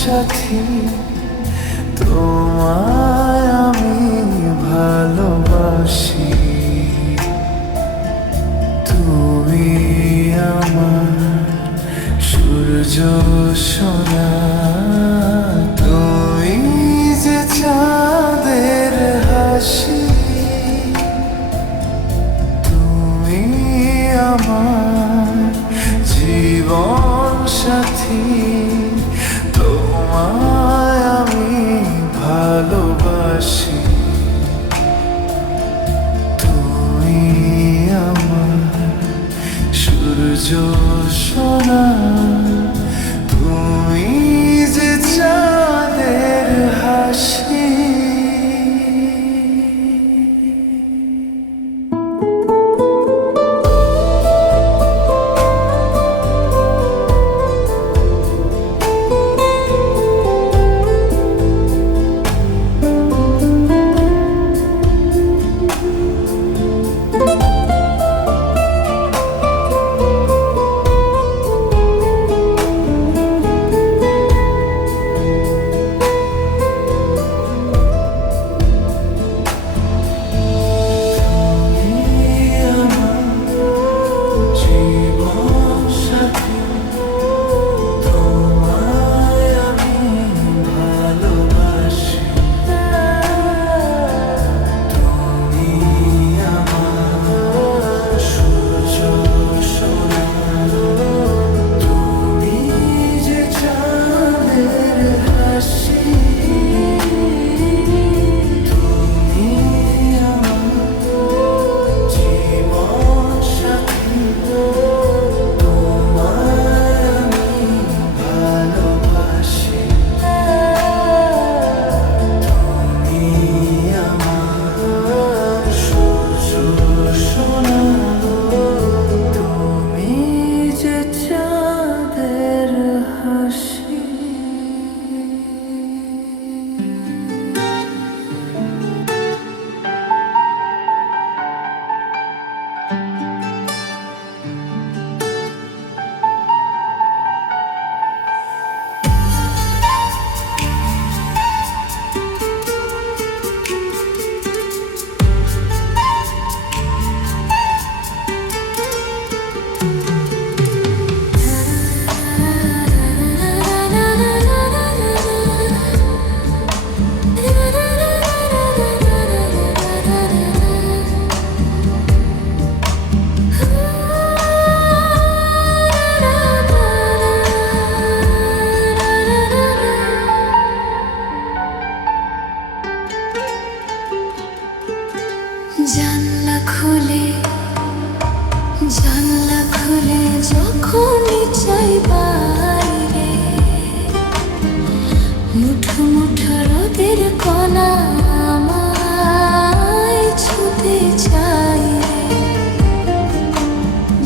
সাথী, তোমায় আমি ভালোবাসি। তুমি আমার সূর্য সোনা, তুমি যে চাঁদের হাসি। তুমি আমার জীবন সাথী, তোমায় আমি ভালোবাসি। তুমি আমার সূর্য সোনা, তুমি যে চাঁদের হাসি। জানলা খুলে জানলা খুলে যখনই চাই বাইরে, মুঠো মুঠো রোদের কণা আমায় ছুতে চাই রে।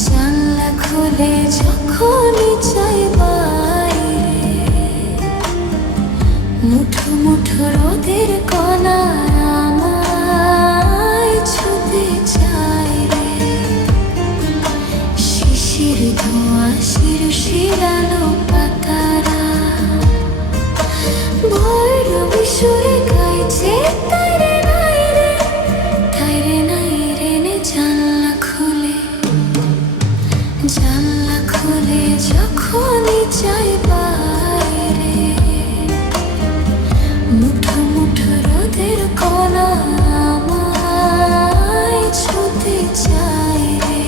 জানলা খুলে যখনই চাই বাইরে, মুঠো মুঠো রোদের কণা ছুতে চাই রে। শিশির ধোঁয়া শিরশিরালো পাতারা ভৈরবী সুরে গাইছে তাইরে নাই রে, তাইরে নাই রে নে। জানলা খুলে যখনই চাই বাইরে, মুঠো মুঠো রোদের কণা ছুতে চাই রে।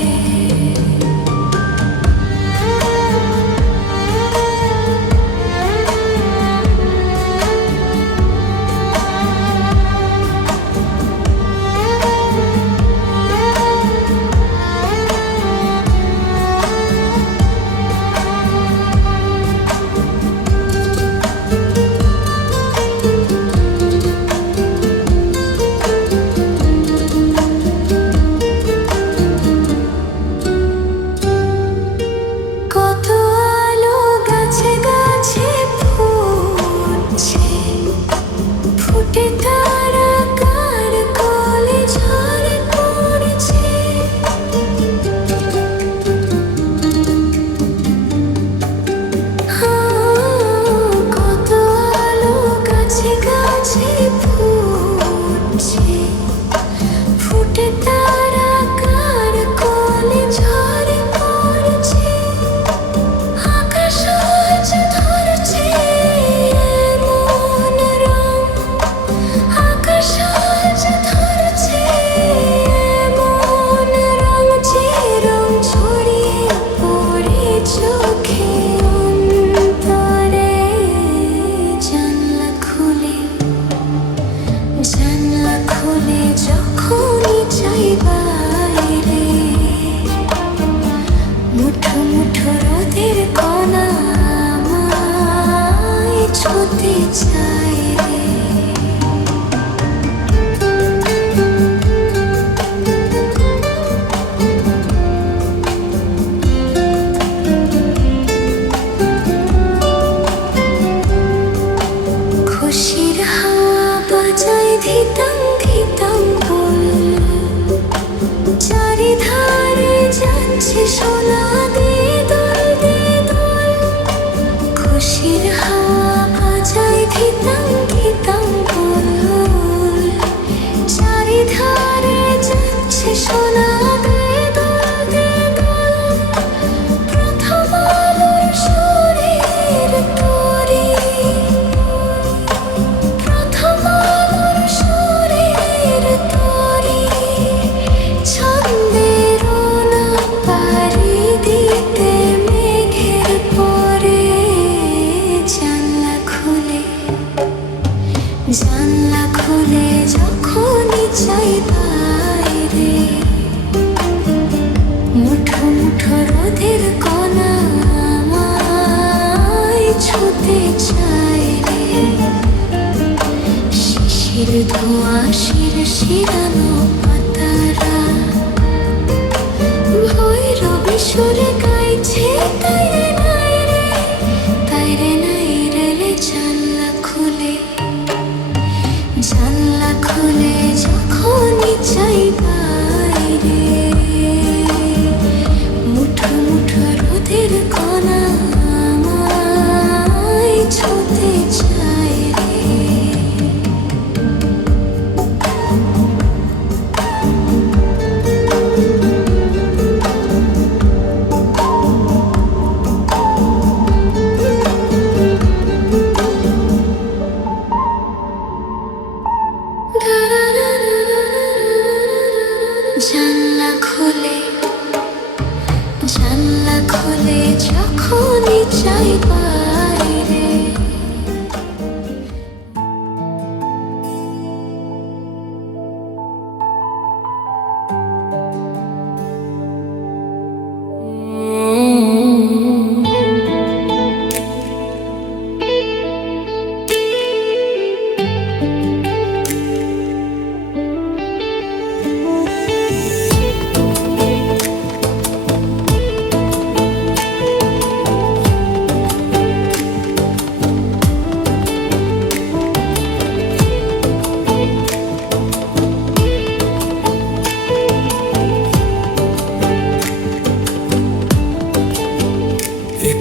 যখনই চাই বাইরে।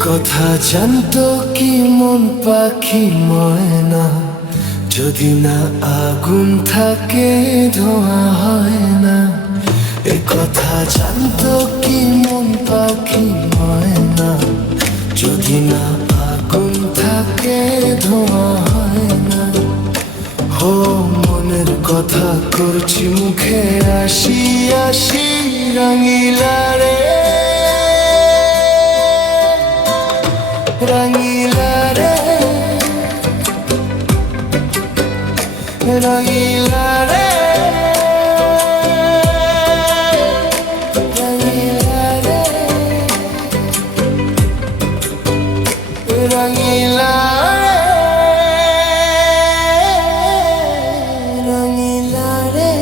কথা জানতো কি মন পাখি ময়না, যদি না আগুন থাকে ধোঁয়া হয় না। এ কথা জানতো কি মন পাখি ময়না, যদি না আগুন থাকে ধোঁয়া হয় না। হো মনের কথা করছি মুখে আসি আসি, রঙিলা রে রঙিলা রে রঙিলা রে রঙিলা রে রঙিলা রে রঙিলা রে।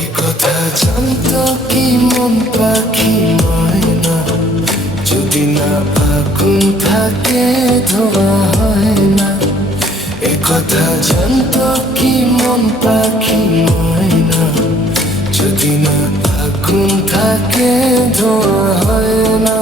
এ কথা জানতো কি মন পাখি ময়না, যদি না আগুন থাকে ধোঁয়া হয় না। এ কথা জানতো কি মন পাখি ময়না, যদি না আগুন থাকে ধোঁয়া হয় না।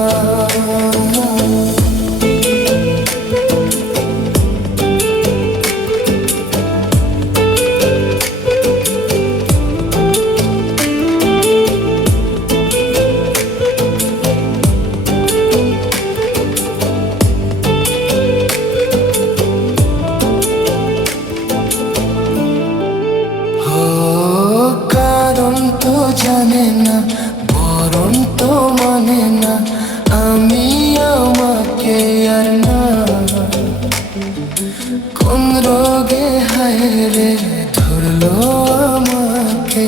জানে না বরণ তো মানে না, আমি আমাকে আর না। কোন রোগে হায় রে ধরলো আমাকে,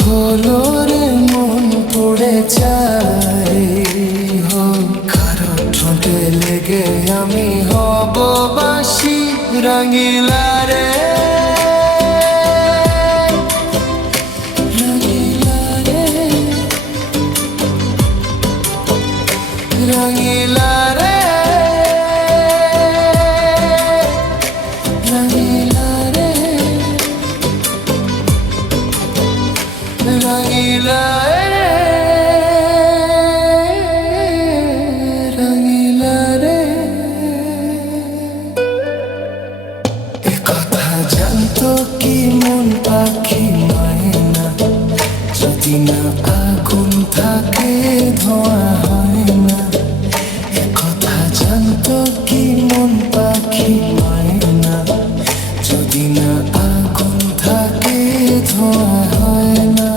হলো রে মন পড়ে যায়। হো কারো ঠোঁটে লেগে আমি হব বাসি, রঙিলা রে রঙিলা রে রঙিলা রে রঙিলা রে রঙিলা রে। এ কথা জানতো কি মন পাখি ময়না, যদি না আগুন থাকে ধোঁয়া হয় না। এ কথা জানতো কি মন পাখি ময়না, যদি না আগুন থাকে ধোঁয়া হয় না।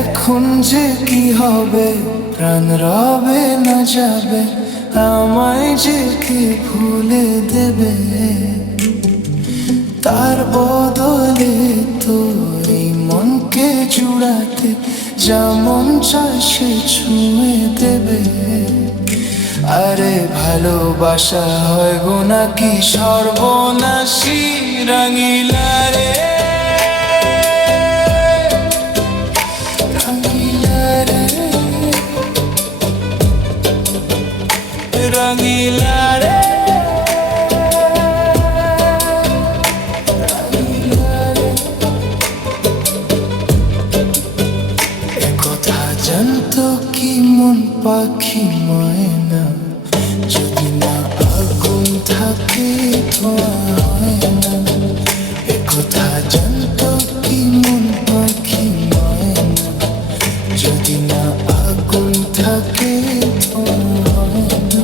এখন যে কি হবে, প্রাণ রবে না যাবে, আমায় যে কি ভুলে দেবে। তার বদলে তো এই মনকে জুড়াতে যেমন চায় সে ছুঁয়ে দেবে। আরে ভালোবাসা হয় গো নাকি সর্বনাশী, রঙিলা রে রঙিলা রে এ কথা জানতো কি মন পাখি ময়না, যদি না আগুন থাকে ধোঁয়া হয় না। এ কথা জানতো কি মন পাখি ময়না, যদি না আগুন থাকে ধোঁয়া হয় না।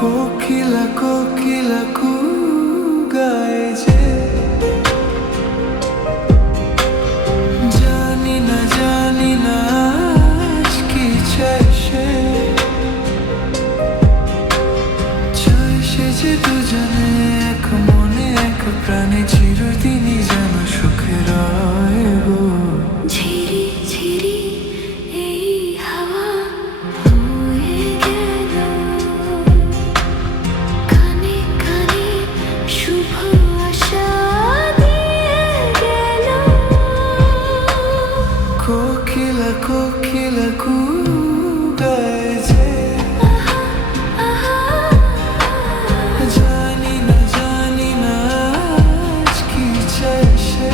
কোকিলা কোকিলা কু গায় যে, জানি না আজ কি চাই সে, চাই সে যে দুজনে এক মনে এক প্রাণে চিরদিনই যেন সুখে রয় গো। ঝিরি ঝিরি এই হাওয়া বয়ে গেল, কানে কানে শুভ আশা দিয়ে গেল। কোকিলা কোকিলা কু গায় যে, জানি না আজ কি চাই সে।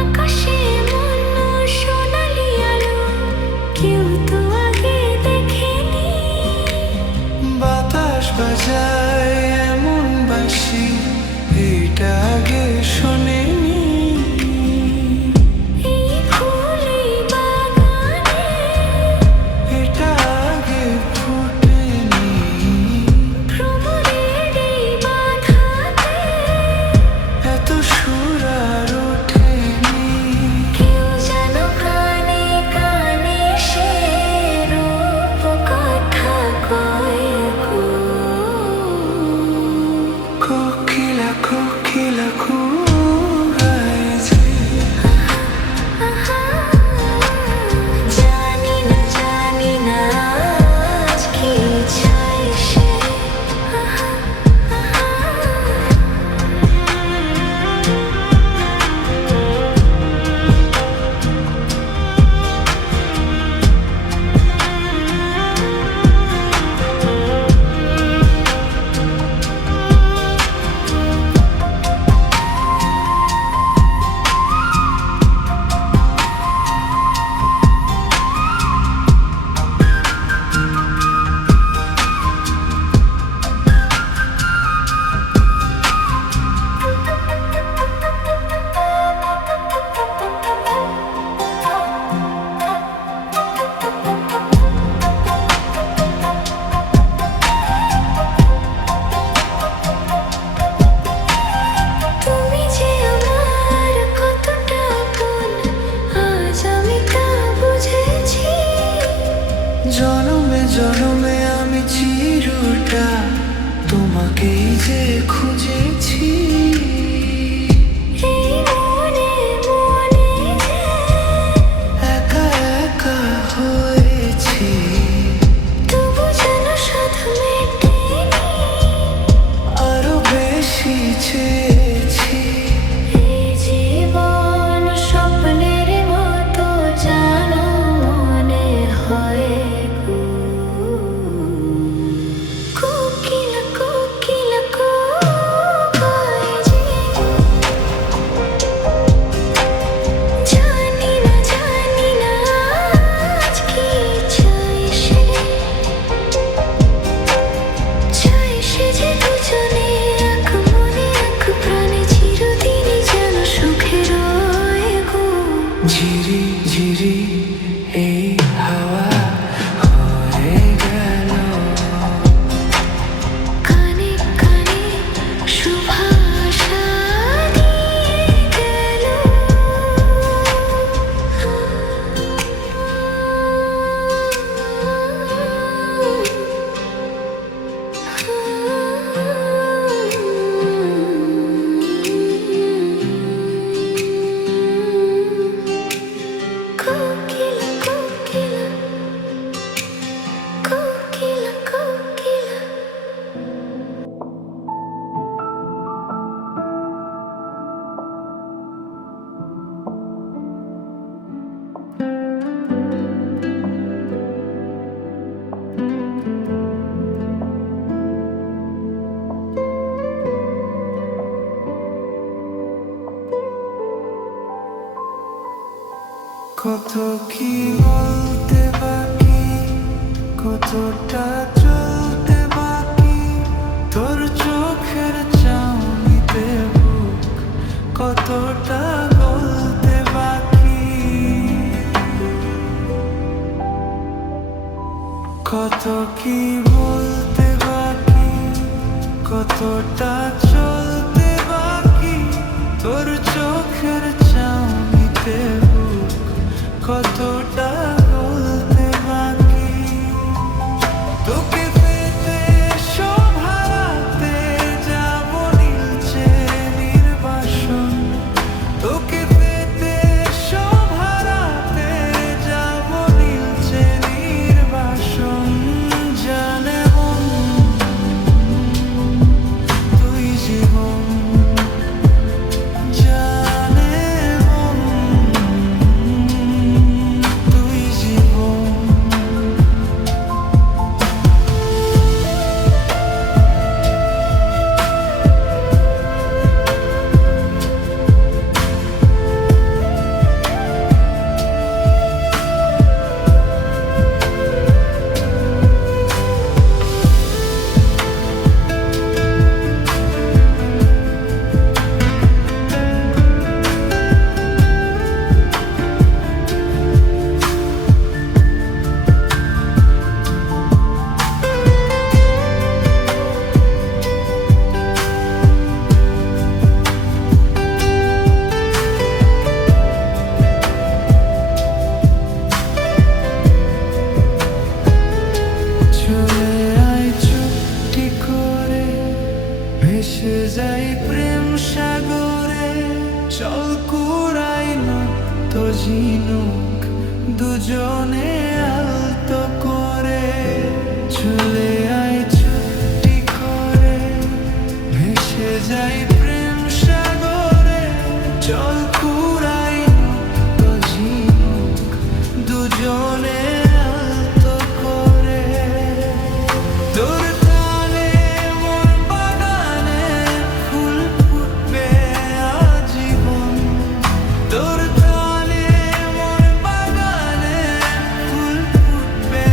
আকাশে এমন সোনালি আলো কেউ তো আগে দেখেনি। বাতাস বাজায় এমন বাঁশি, এটা আগে শোনেনি। এই ফুল এই বাগানে এটা আগে ফোটেনি। ভ্রমরের এই বাধাতে এত সুর আর ওঠেনি। কেউ যেন কানে কানে সে রূপ কথা কয় গো। কত কি বলতে বাকি, কতটা চলতে বাকি, তোর চোখের চাউনিতে বুক কতটা বলতে বাকি, কত কি বলতে বাকি, কতটা চলতে বাকি, তোর চোখের চাউনিতে বুক কতটা বলতে বাকি। তোকে পেতে সব হারাতে যাব নীলচে নির্বাসন, তোকে পেতে সব হারাতে যাব নীলচে নির্বাসন। জানে মন তুই জীবন, জানে মন তুই জীবন। চলে আয় চুপটি করে, ভেসে যাই প্রেম সাগরে, চল কুড়াই নৃত্য ঝিনুক দুজনে আলতো করে। চলে আয় চুপটি করে, ভেসে যাই প্রেম সাগরে, চল কুড়াই নৃত্য ঝিনুক দুজনে আলতো করে। তোর টানে মোর বাগানে ফুল ফুটবে আজীবন, তোর টানে মোর বাগানে ফুল ফুটবে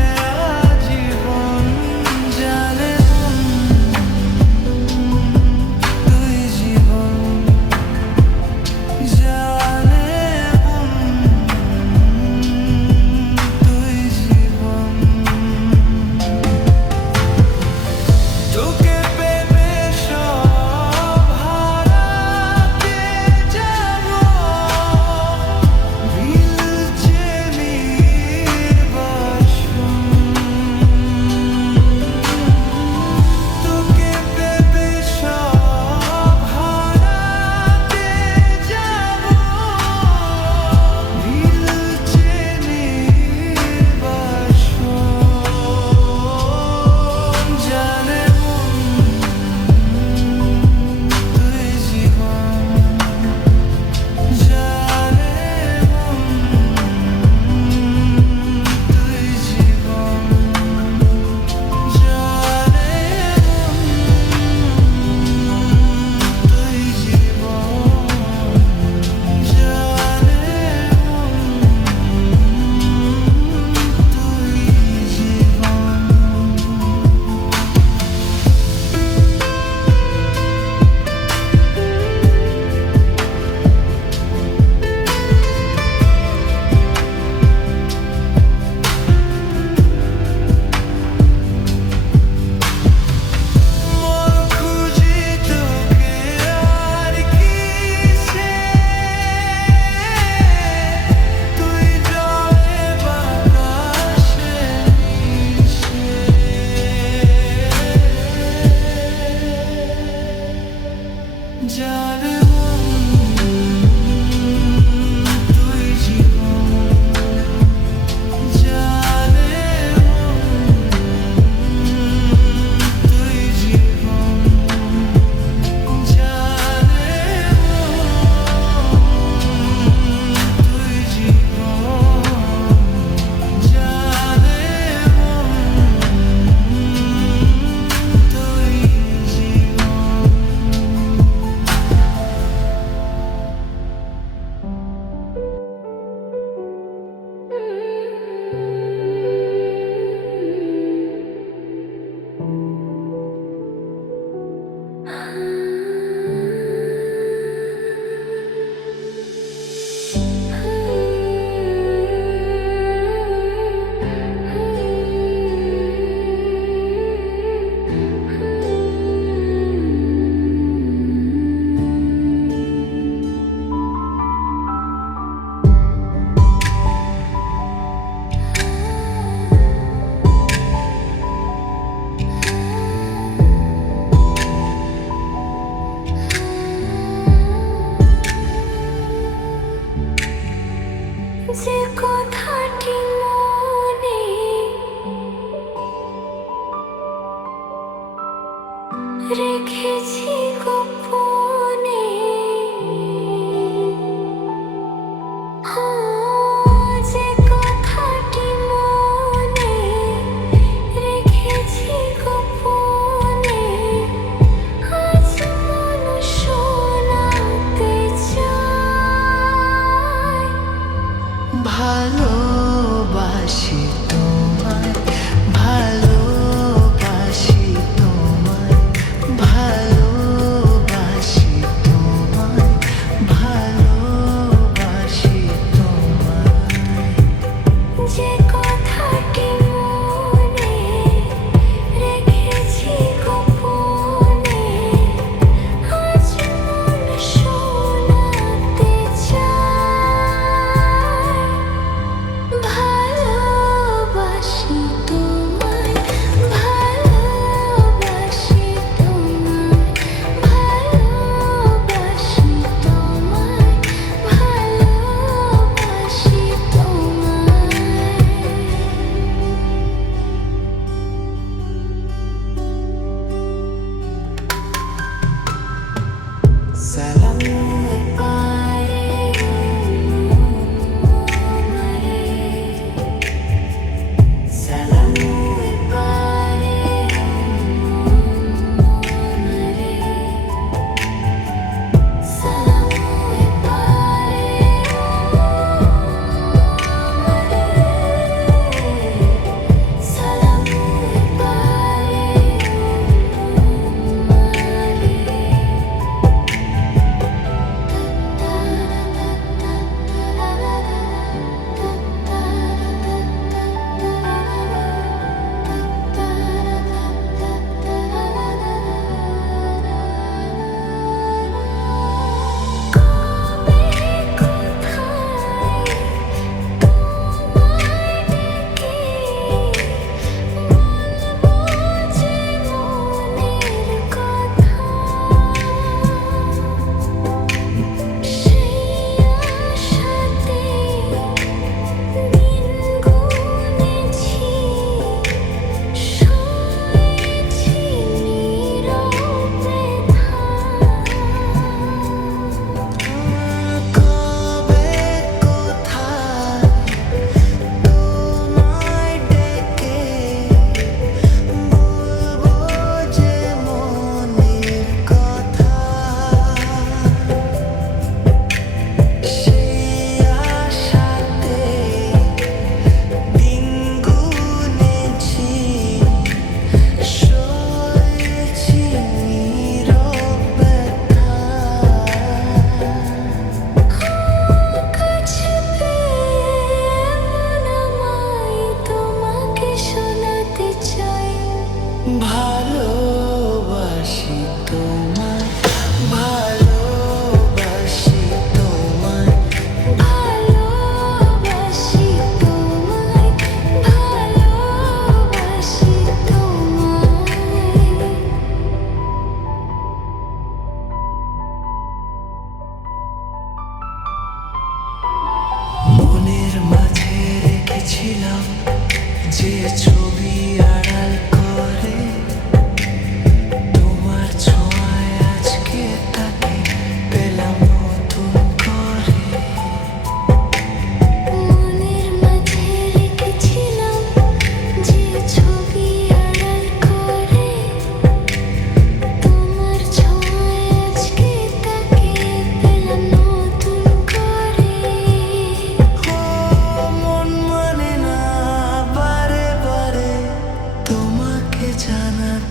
যে কথাটি মনে রেখেছি গোপনে, যে কথাটি মনে রেখেছি গোপনে, আজ মন শোনাতে চায়। ভালোবাসি তোমায়, ভালোবাসি তোমায়, ভালোবাসি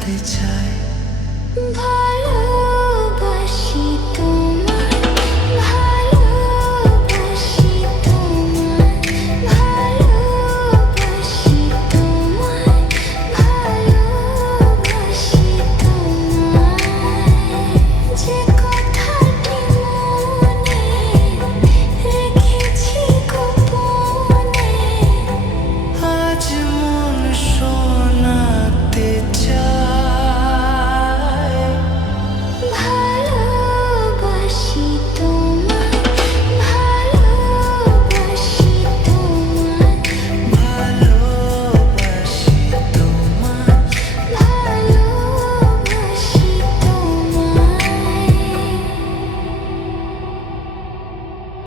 চাই। ভালো